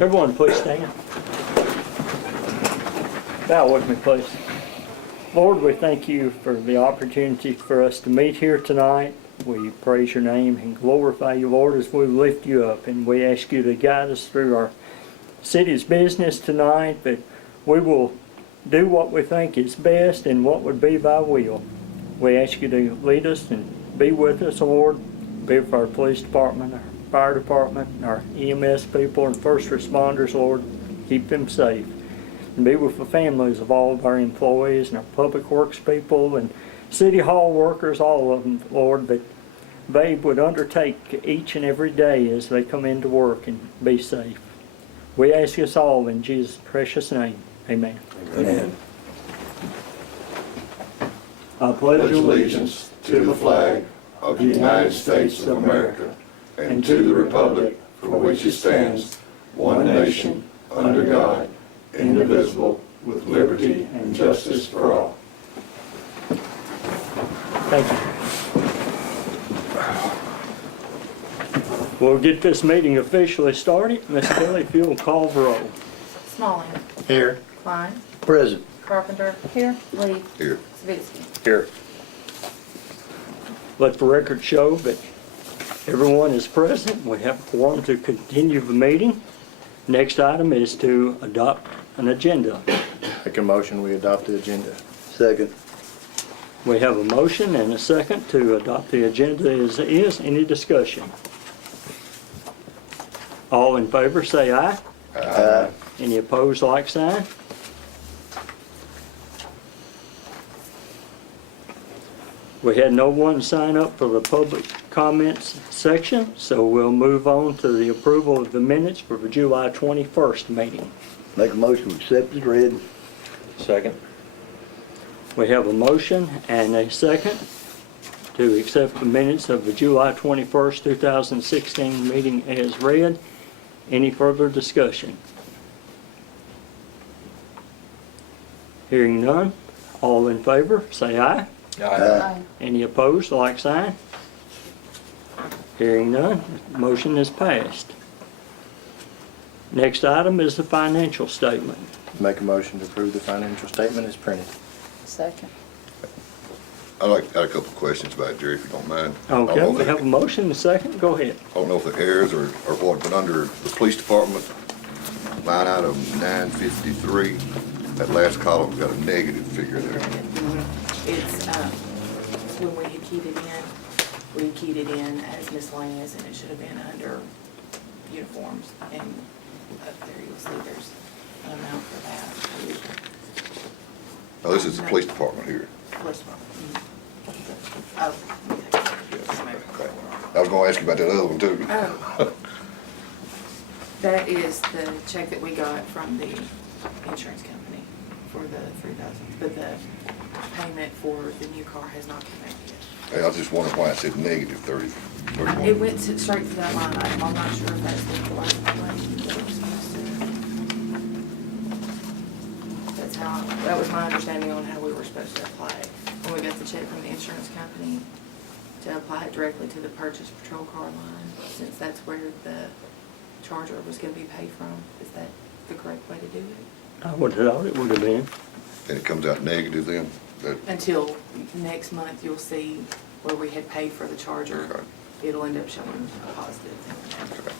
Everyone, please stand. Bow with me, please. Lord, we thank you for the opportunity for us to meet here tonight. We praise your name and glorify you, Lord, as we lift you up. And we ask you to guide us through our city's business tonight, that we will do what we think is best and what would be thy will. We ask you to lead us and be with us, Lord. Be with our police department, our fire department, our EMS people and first responders, Lord. Keep them safe. And be with the families of all of our employees and our public works people and city hall workers, all of them, Lord, that they would undertake each and every day as they come into work and be safe. We ask this all in Jesus' precious name. Amen. Amen. I pledge Allegiance to the flag of the United States of America and to the republic for which it stands, one nation, under God, indivisible, with liberty and justice for all. Thank you. We'll get this meeting officially started. Ms. Kelly, if you'll call the roll. Smalling. Here. Klein. Present. Carpenter. Here. Lee. Here. Savitsky. Here. Let the record show that everyone is present. We have a quorum to continue the meeting. Next item is to adopt an agenda. Make a motion, we adopt the agenda. Second. We have a motion and a second to adopt the agenda as is. Any discussion? All in favor say aye. Aye. Any opposed, like sign? We had no one sign up for the public comments section, so we'll move on to the approval of the minutes for the July 21st meeting. Make a motion to accept as read. Second. We have a motion and a second to accept the minutes of the July 21st, 2016 meeting as read. Any further discussion? Hearing none, all in favor, say aye. Aye. Any opposed, like sign? Hearing none, motion is passed. Next item is the financial statement. Make a motion to approve the financial statement as printed. Second. I'd like to add a couple of questions about it, Jerry, if you don't mind. Okay, we have a motion and a second, go ahead. I don't know if it errs or what, but under the police department, line item 953, that last column got a negative figure there. It's, when we had keyed it in, we keyed it in as miscellaneous, and it should have been under uniforms. And up there, you'll see there's an amount for that. Now, this is the police department here. Police department. Oh, Okay. I was gonna ask you about that other one too. oh. That is the check that we got from the insurance company for the 3,000, but the payment for the new car has not come out yet. Hey, I was just wondering why it said negative 31. It went straight to that line item. I'm not sure if that's the last one that it was supposed to. That's how, that was my understanding on how we were supposed to apply it. When we got the check from the insurance company, to apply it directly to the purchase patrol car line, since that's where the charger was gonna be paid from. Is that the correct way to do it? I would have thought it would have been. And it comes out negative then? That, Until next month, you'll see where we had paid for the charger. Okay. It'll end up showing a positive. okay.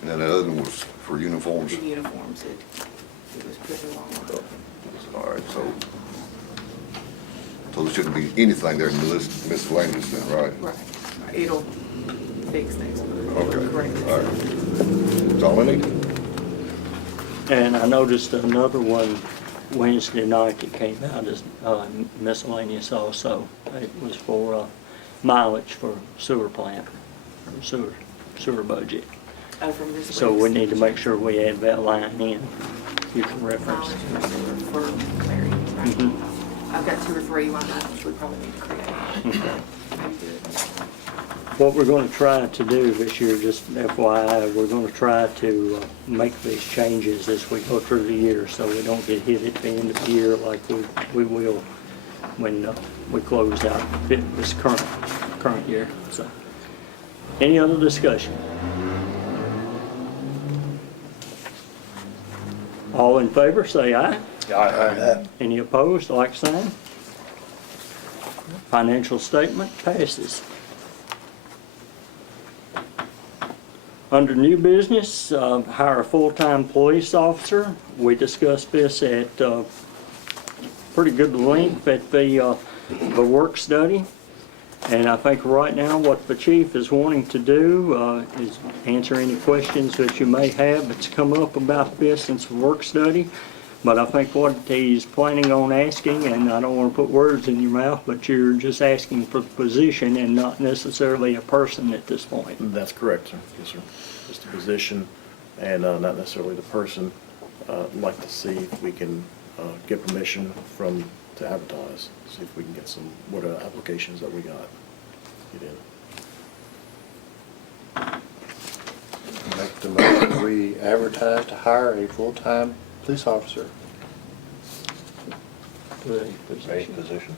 And then the other one was for uniforms? The uniforms, it was put in the wrong one. All right, so there shouldn't be anything there in the list, miscellaneous then, right? Right, it'll fix next month. Okay, Correct. all right. That's all I need? And I noticed another one Wednesday night that came out as miscellaneous also. It was for mileage for sewer plant, or sewer budget. Oh, from this So we week's need to make sure we add that line in. You can reference. mileage for clarity, right? Mhm. I've got 2 or 3 line items we probably need to create. Okay. Maybe do it. What we're going to try to do this year, just FYI, we're going to try to make these changes as we go through the year so we don't get hit at the end of the year like we will when we close out this current year. So, any other discussion? All in favor, say aye. Aye. Any opposed, like sign. Financial statement passes. Under new business, hire a full-time police officer. We discussed this at pretty good length at the work study. And I think right now what the chief is wanting to do is answer any questions that you may have that's come up about this since the work study. But I think what he's planning on asking, and I don't want to put words in your mouth, but you're just asking for the position and not necessarily a person at this point. That's correct, sir. Yes, sir. Just the position and not necessarily the person. I'd like to see if we can get permission to advertise, see if we can get some, what applications that we got. Get in. Make the motion, we advertise to hire a full-time police officer. Eighth position.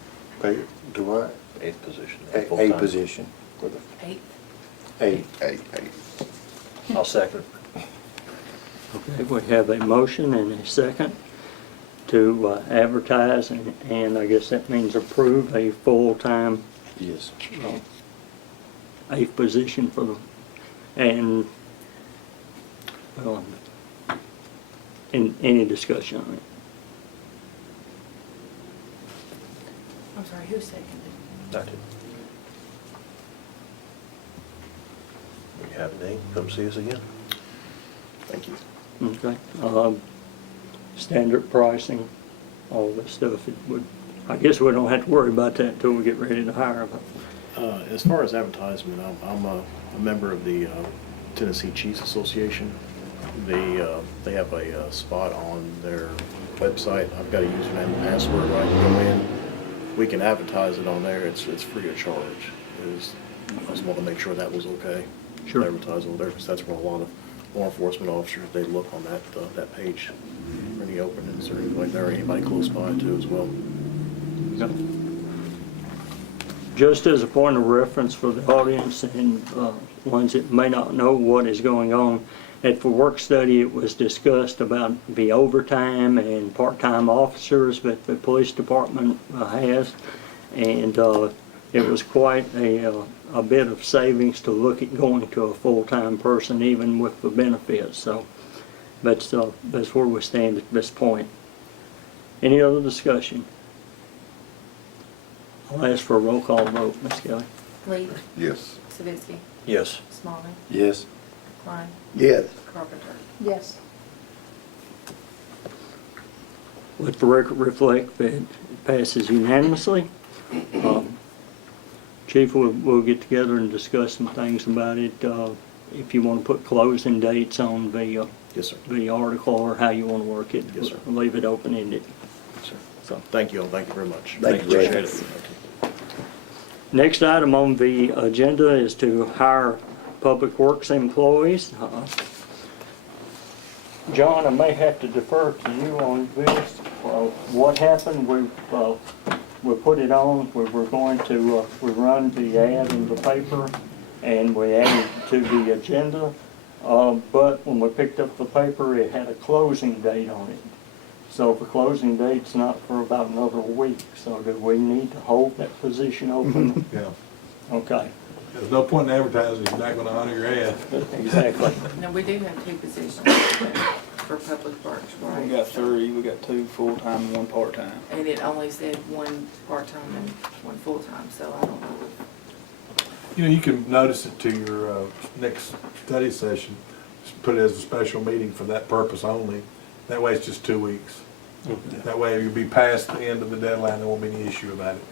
Do what? Eighth position. A Full-time. position. With Eight. eight. I'll second. Okay, we have a motion and a second to advertise, and I guess that means approve a full-time Yes. eighth position for them. And, well, in any discussion on it? I'm sorry, who seconded? I did. When you have a name, come see us again. Thank you. Okay. Standard pricing, all this stuff, it would, I guess we don't have to worry about that until we get ready to hire them. As far as advertisement, I'm a member of the Tennessee Chiefs Association. They have a spot on their website. I've got a username and password where I can go in. We can advertise it on there. It's free of charge. I just want to make sure that was okay. Sure. Advertise over there, because that's where a lot of law enforcement officers, they look on that page for any openings or anything like that, or anybody close by too as well. Just as a point of reference for the audience and ones that may not know what is going on, at the work study it was discussed about the overtime and part-time officers that the police department has, and it was quite a bit of savings to look at going to a full-time person even with the benefits. So that's where we stand at this point. Any other discussion? I'll ask for a roll call vote, Ms. Kelly. Lee? Yes. Savitsky? Yes. Smallman? Yes. Klein? Yes. Carpenter? Yes. Let the record reflect that it passes unanimously. Chief, we'll get together and discuss some things about it. If you want to put closing dates on Yes, sir. the article or how you want to work it, Yes, sir. we'll leave it open-ended. Yes, sir. So, thank you all. Thank you very much. Thank you, Ray. Appreciate it. Thank you. Next item on the agenda is to hire public works employees. John, I may have to defer to you on this. What happened, we put it on, we were going to, we run the ad in the paper and we added to the agenda. But when we picked up the paper, it had a closing date on it. So the closing date's not for about another week. So do we need to hold that position open? Yeah, Okay, there's no point in advertising if you're not gonna honor your ad. exactly. No, we do have two positions for public works, right? We got three, we got two full-time and one part-time. And it only said one part-time and one full-time, so I don't know. You know, you can notice it to your next study session, just put it as a special meeting for that purpose only. That way it's just 2 weeks. That way you'll be past the end of the deadline, there won't be any issue about it.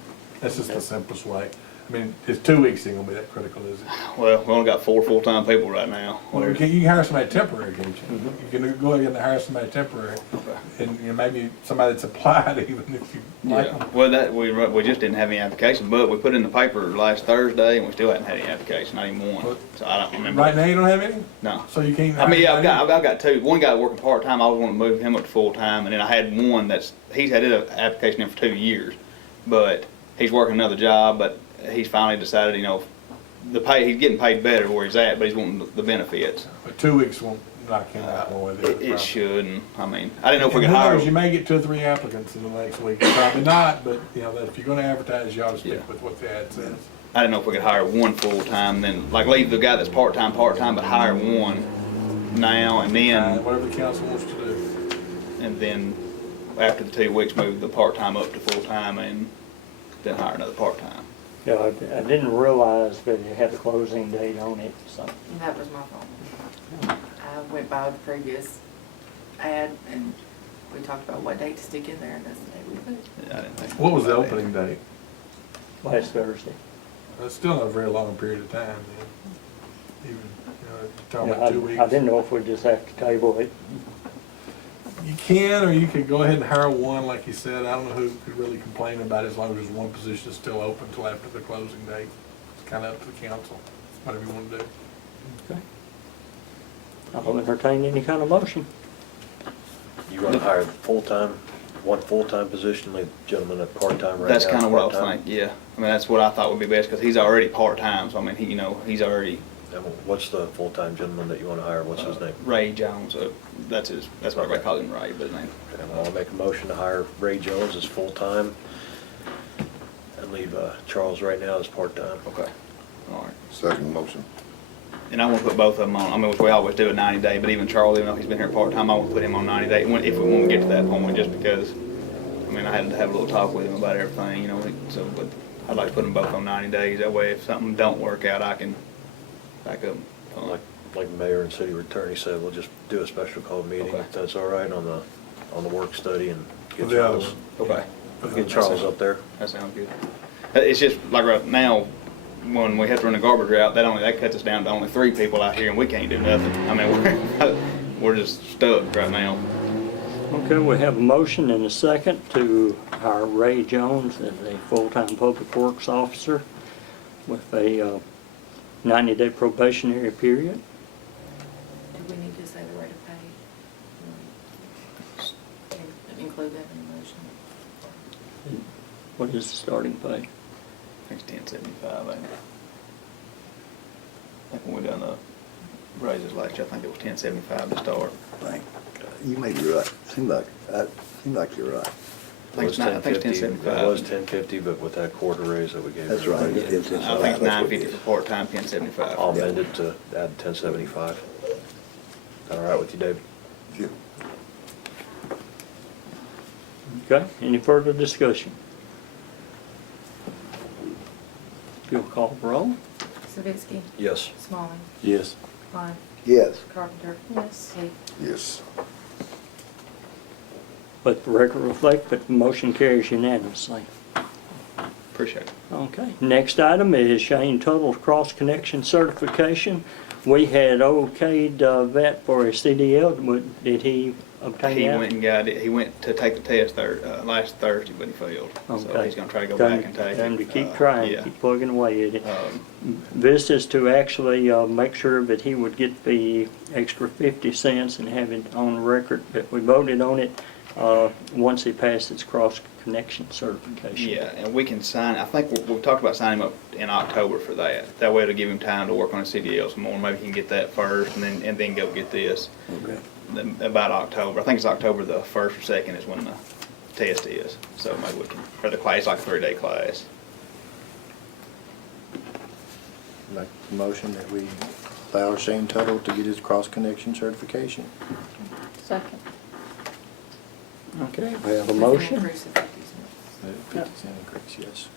That's just the simplest way. I mean, it's 2 weeks, ain't gonna be that critical, is it? Well, we only got 4 full-time people right now. Well, you can hire somebody temporary, can't you? You can go ahead and hire somebody temporary, and maybe somebody that's applied even if you like Yeah, them. well, we just didn't have any application, but we put in the paper last Thursday and we still hadn't had any application, not even one. So I don't remember. Right now, you don't have any? No. So you can't. I mean, yeah, hire I've got two. One guy working part-time, I was wanting to move him up to full-time, and then I had one he's had an application in for 2 years, but he's working another job, but he's finally decided, the pay, he's getting paid better where he's at, but he's wanting the benefits. But 2 weeks won't knock him out one way or the other. It should, and, I mean, I didn't know if we And could who hire. knows, you may get 2 or 3 applicants in the next week. Probably not, but, you know, if you're gonna advertise, you ought to Yeah. stick with what the ad says. I didn't know if we could hire one full-time, then, like, leave the guy that's part-time, but hire one now, and then, Whatever the council wants to do. and then, after the 2 weeks, move the part-time up to full-time, and then hire another part-time. Yeah, I didn't realize that it had a closing date on it, so. That was my fault. I went by the previous ad and we talked about what date to stick in there and that's the date we put. Yeah, I didn't think. What was the about that. opening date? Last Thursday. It's still not a very long period of time, then. Even, you know, talking Yeah, about 2 weeks. I didn't know if we just have to table it. You can, or you could go ahead and hire one, like you said. I don't know who could really complain about it as long as there's one position still open until after the closing date. It's kind of up to the council, whatever you want to do. Okay. I'll entertain any kind of motion. You want to hire full-time, one full-time position, leave the gentleman at part-time right now? That's kind of what I was part-time? thinking, yeah. I mean, that's what I thought would be best, because he's already part-time, so I mean, he, you know, he's already And what's the full-time gentleman that you want to hire? What's his name? Ray Jones, that's what everybody calls him, Ray, but his name. Okay, well, I'll make a motion to hire Ray Jones as full-time and leave Charles right now as part-time. Okay, all right. Second motion. And I want to put both of them on, I mean, which we always do a 90-day, but even Charlie, even though he's been here part-time, I want to put him on 90-day, if we want to get to that point, just because, I mean, I had to have a little talk with him about everything, you know, so, but I'd like to put them both on 90 days, that way if something don't work out, I can back up. Like the mayor and city attorney said, we'll just do a special call meeting, Okay. if that's all right, on the work study and For get the other Charles, one. Okay, get Charles up there. that sounds good. It's just, like right now, when we have to run the garbage route, that cuts us down to only 3 people out here, and we can't do nothing. I mean, we're just stuck right now. Okay, we have a motion and a second to hire Ray Jones as a full-time public works officer with a 90-day probationary period. Do we need to say the rate of pay? Include that in the motion? What is the starting pay? I think it's 10.75, ain't it? I think when we done the raises last year, I think it was 10.75 to start. Thank, you may be right. Seems like you're right. I think it's 10.75. It was 10.50, but with that quarter raise that we gave. That's right. everybody, It's I think it's that's what it 9.50 is. for part-time, 10.75. I'll amend it to add 10.75. All right with you, David? Yeah. Okay, any further discussion? You'll call the roll? Savitsky, Yes. Smalling, Yes. Klein, Yes. Carpenter. Yes. Heath. Yes. Let the record reflect that the motion carries unanimously. Appreciate it. Okay, next item is Shane Tuttle's cross-connection certification. We had okayed that for a CDL, did he obtain that? He went and got it, he went to take the test last Thursday, but he failed. So Okay. he's gonna try to go back and take it. Time to keep trying, Yeah. keep plugging away at it. Um, This is to actually make sure that he would get the extra 50 cents and have it on record that we voted on it once he passes cross-connection certification. Yeah, and we can sign, I think we talked about signing him up in October for that. That way it'll give him time to work on his CDL some more. Maybe he can get that first and then go get this. Okay. About October. I think it's October the 1st or 2nd is when the test is. So maybe we can, or the class, like a 3-day class. Make the motion that we allow Shane Tuttle to get his cross-connection certification. Second. Okay, we have a With an motion. increase of 50 cents. 50-cent increase, yes.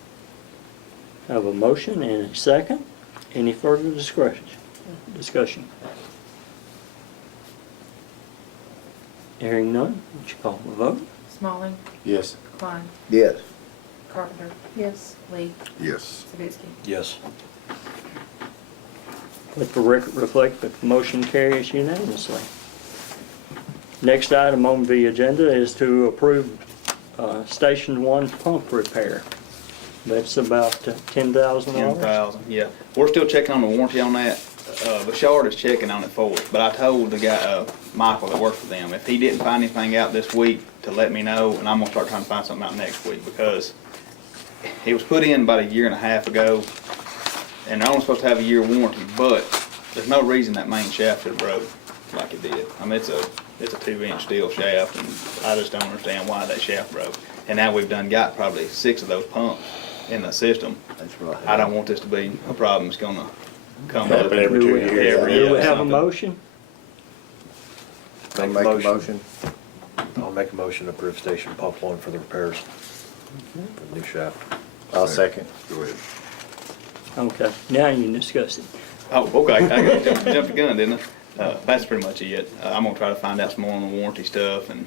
Have a motion and a second. Any further discussion? Hearing none, would you call the vote? Smalling, Yes. Klein, Yes. Carpenter. Yes. Lee, Yes. Savitsky. Yes. Let the record reflect that the motion carries unanimously. Next item on the agenda is to approve Station 1 pump repair. That's about $10,000. 10,000, yeah. We're still checking on the warranty on that. Bouchard is checking on it for us, but I told the guy, Michael that works for them, if he didn't find anything out this week, to let me know, and I'm gonna start trying to find something out next week, because it was put in about a year and a half ago, and they're only supposed to have a year warranty, but there's no reason that main shaft should have broke. like it did. I mean, it's a 2-inch steel shaft, and I just don't understand why that shaft broke. And now we've got probably 6 of those pumps in the system. That's right. I don't want this to be a problem that's gonna come up. Happen every 2 Do we- years. Every Do year we have a something. motion? I'll make a motion. I'll make a motion to approve station pump 1 for the repairs for the new shaft. I'll second. Go ahead. Okay, now you can discuss it. Oh, okay, I jumped the gun, didn't I? That's pretty much it. I'm gonna try to find out some more on the warranty stuff, and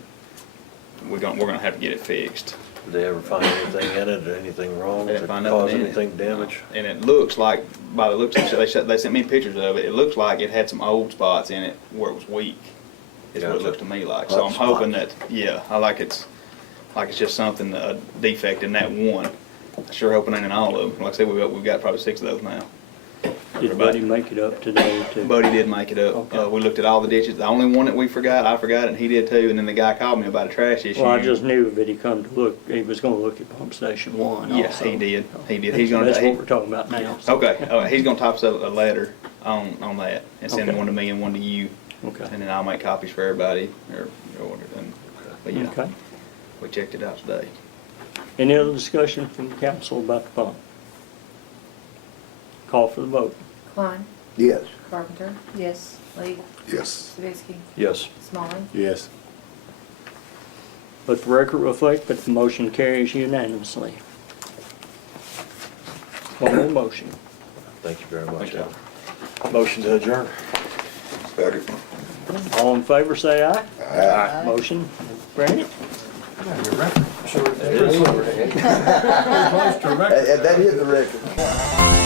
we're gonna have to get it fixed. Did they ever find anything in it, or anything wrong? They didn't Did it find cause nothing in it. anything damage? And it looks like, by the looks of it, they sent me pictures of it, it looks like it had some old spots in it where it was weak. Is what it Gotcha. looks to me like. So I'm hoping that, yeah, it's just something, a defect in that one. Sure hoping ain't in all of them. Like I said, we've got probably 6 of those now. Did Buddy make it up today too? Buddy did make it up. Okay. We looked at all the ditches. The only one that I forgot, and he did too. And then the guy called me about a trash issue. Well, I just knew that he come to look, he was gonna look at pump station 1 also. Yes, he did. He did. He's gonna. That's what we're talking about now. so- Okay. All right. He's gonna type up a letter on that and send Okay. one to me and one to you, Okay. and then I'll make copies for everybody. But yeah, Okay. we checked it out today. Any other discussion from the council about the pump? Call for the vote. Klein, Yes. Carpenter. Yes. Lee, Yes. Stavisky, Yes. Smalling. Yes. Let the record reflect that the motion carries unanimously. One more motion. Thank you very much, Thank you. Al. Motion to adjourn. Second. All in favor, say aye. Aye. Motion granted. Your record. Sure. Pretty close to a record. That is the record.